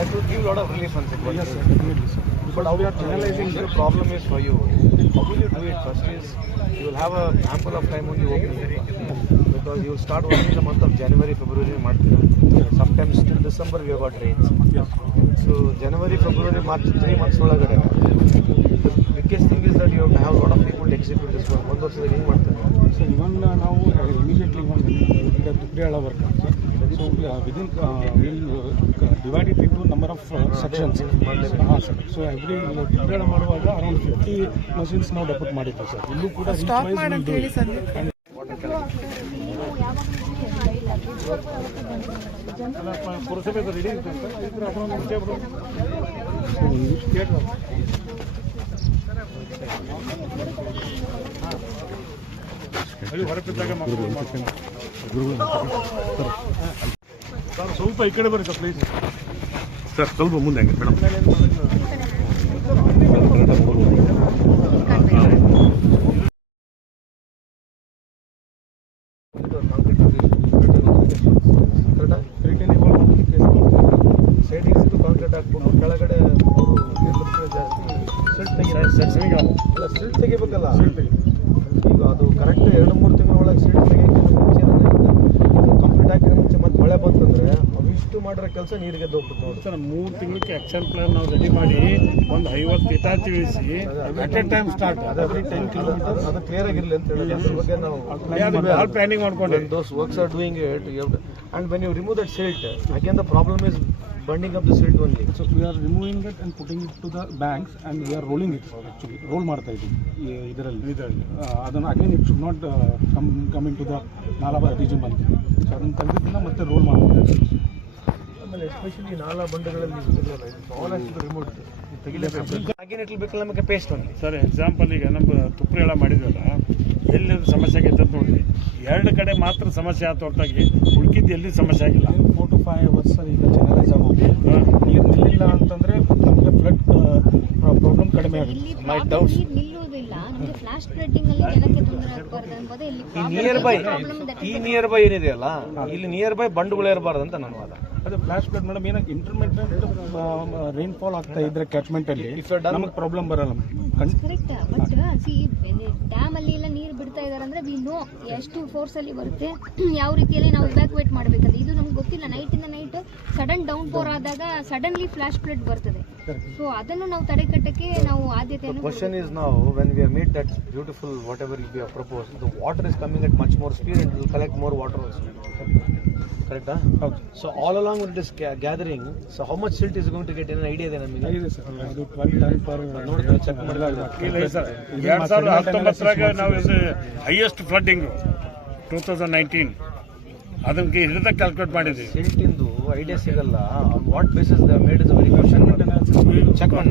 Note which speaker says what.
Speaker 1: That would give a lot of relief on the Yes, sir,
Speaker 2: Yes, sir.
Speaker 1: But how we are analyzing the problem is for you. How will you do it? First is you will have a ample of time only it. because you will start working in the month of January, February, March. Sometimes till December we have got rains. So January, February, March, three months the biggest thing is that you have to have a lot of people to execute this one. ಒಂದು ವರ್ಷದಲ್ಲಿ ಹೆಂಗೆ ಮಾಡ್ತಾರೆ
Speaker 2: so even ನಾವು immediately ಈಗ ತುಪ್ರಿಯಾಳ work so within will divide it into number of sections ಹಾಂ sir so every ತುಪ್ರಿಯಾಳ ಮಾಡುವಾಗ around fifty machines ನಾವು ಡೆಪೋಟ್ ಮಾಡಿದ್ದೆ ಸರ್ ಇಲ್ಲೂ ಕೂಡ ಪುರಸಭೆ ರೆಡಿ ಸರ್ ಇದ್ರ ಸ್ವಲ್ಪ ಈ ಕಡೆ ಬರ್ರಿ ಸರ್ ಪ್ಲೀಸ್
Speaker 3: ಸರ್ ಸ್ವಲ್ಪ ಮುಂದೆ ಹಂಗೆ ಮೇಡಮ್.
Speaker 1: ಬಂತಂದ್ರೆ ಅವಿಷ್ಟು ಮಾಡಿರೋ ಕೆಲಸ ನೀರಿಗೆ ಹೋಗ್ಬಿಟ್ಟು ನೋಡಿ.
Speaker 2: ಸರ್ ಮೂರು ತಿಂಗಳಿಗೆ ಆಕ್ಷನ್ ಪ್ಲಾನ್ ನಾವು ರೆಡಿ ಮಾಡಿ ಒಂದು ಐವತ್ತು ಹಿತಾಚಿ ಇಳಿಸಿ ಅಟ್ ಎ ಟೈಮ್ ಸ್ಟಾರ್ಟ್
Speaker 1: ಅದೇ ಟೆನ್ ಕಿಲೋಮೀಟರ್ ಅದು ಕ್ಲಿಯರ್ ಆಗಿರಲಿ ಅಂತ ಹೇಳಿ ಅದ್ರ ಬಗ್ಗೆ ನಾವು
Speaker 2: ಪ್ಲಾನಿಂಗ್ ಮಾಡ್ಕೊಂಡು.
Speaker 1: Those works are doing doing it, you have remove that you remove that silt, burning up the silt only.
Speaker 2: So we are removing it and putting it to the banks and we are rolling it actually roll ಮಾಡ್ತಾ ಇದ್ದೀವಿ ಇದರಲ್ಲಿ. ಇದರಲ್ಲಿ. ಅದನ್ನು again it should not come coming to the nala region ಅಂತ so ಅದನ್ನು ತೆಗೆದಿದ್ದನ್ನ ಮತ್ತೆ roll Especially
Speaker 1: ಆಮೇಲೆ ಎಸ್ಪೆಷಲಿ ನಾಲಾ ಬಂಡೆಗಳಲ್ಲಿ all as removed. Again it ಬೇಕು ನಮಗೆ ಪೇಸ್ಟ್ ಒಂದು
Speaker 4: ಸರ್ ಎಕ್ಸಾಂಪಲ್ ಈಗ ನಮ್ಮ ತುಪ್ರಿಯಳ ಮಾಡಿದ್ವಲ್ಲ ಎಲ್ಲಿ ಸಮಸ್ಯೆ ಆಗೈತೆ ಅಂತ ನೋಡಿ ಎರಡು ಕಡೆ ಮಾತ್ರ ಸಮಸ್ಯೆ ಆಯ್ತು ಹೊರತಾಗಿ ಹುಡುಕಿದ್ದು ಎಲ್ಲಿ ಸಮಸ್ಯೆ ಆಗಿಲ್ಲ.
Speaker 2: ಫೋರ್ ಟು ಫೈವ್ ಅವರ್ಸ್ ಈಗ ಚಾನಲೈಸ್ ಆಗೋಗಿ ನೀರು ನಿಲ್ಲಿಲ್ಲ ಅಂತಂದರೆ ನಮಗೆ ಫ್ಲಡ್ ಪ್ರಾಬ್ಲಮ್ ಕಡಿಮೆ ಆಗುತ್ತೆ.
Speaker 1: ಈ. ನಿಯರ್ ಬೈ ಈ ನಿಯರ್ ಬೈ ಏನಿದೆಯಲ್ಲ ಇಲ್ಲಿ ನಿಯರ್ ಬೈ ಬಂಡುಗಳು ಇರಬಾರ್ದು ಅಂತ ನನ್ನ ವಾದ.
Speaker 2: ಅದೇ ಫ್ಲಾಶ್ ಫ್ಲಡ್ ಮೇಡಮ್ ಏನಕ್ಕೆ ಇಂಟರ್ಮೀಡಿಯೇಟ್ ರೈನ್ಫಾಲ್ ಆಗ್ತಾ ಇದ್ರೆ ಕ್ಯಾಚ್ಮೆಂಟ್ ಅಲ್ಲಿ ನಮಗೆ ಪ್ರಾಬ್ಲಮ್ ಬರಲ್ಲ.
Speaker 5: ಕರೆಕ್ಟ್ ಬಟ್ ಸಿ ಡ್ಯಾಮ್ ಅಲ್ಲಿ ಎಲ್ಲ ನೀರು ಬಿಡ್ತಾ ಇದಾರೆ ಅಂದ್ರೆ ನೋ ಎಷ್ಟು ಫೋರ್ಸ್ ಅಲ್ಲಿ ಬರುತ್ತೆ ಯಾವ ರೀತಿಯಲ್ಲಿ ನಾವು ಬ್ಯಾಕ್ ವೇಟ್ ಇದು ನಮ್ಗೆ ಗೊತ್ತಿಲ್ಲ. ನೈಟ್ ಇಂದ ನೈಟ್ ಸಡನ್ ಡೌನ್ ಪೋರ್ ಆದಾಗ ಸಡನ್ಲಿ ಫ್ಲಾಶ್ ಫ್ಲಡ್ ಬರ್ತದೆ. ಸೊ ಅದನ್ನು ನಾವು ತಡೆಗಟ್ಟಕ್ಕೆ ನಾವು
Speaker 1: ಆದ್ಯತೆ ಇಸ್ also. ಸೊ ಆಲ್
Speaker 2: ಹೌದು
Speaker 1: with this gathering so how much silt is going to get ಏನ್ ಐಡಿಯಾ ಇದೆ ನಮಗೆ?
Speaker 2: ಇದೆ ಸರ್. ಅದು ಟ್ವೆಲ್ ಟನ್ ಪರ್
Speaker 1: ನೋಡಿದ್ರೆ ಚೆಕ್ ಮಾಡಿದಾಗ
Speaker 4: ಇಲ್ಲ ಸರ್. ನಾವು highest flooding two thousand nineteen ಅದಕ್ಕೆ ಹಿಡಿದ ಕ್ಯಾಲ್ಕುಲೇಟ್ ಮಾಡಿದ್ವಿ.
Speaker 1: ಸಿಲ್ಟ್ ಇಂದು ಐಡಿಯಾ ಸಿಗಲ್ಲ. What basis made is very question check ಮಾಡಿ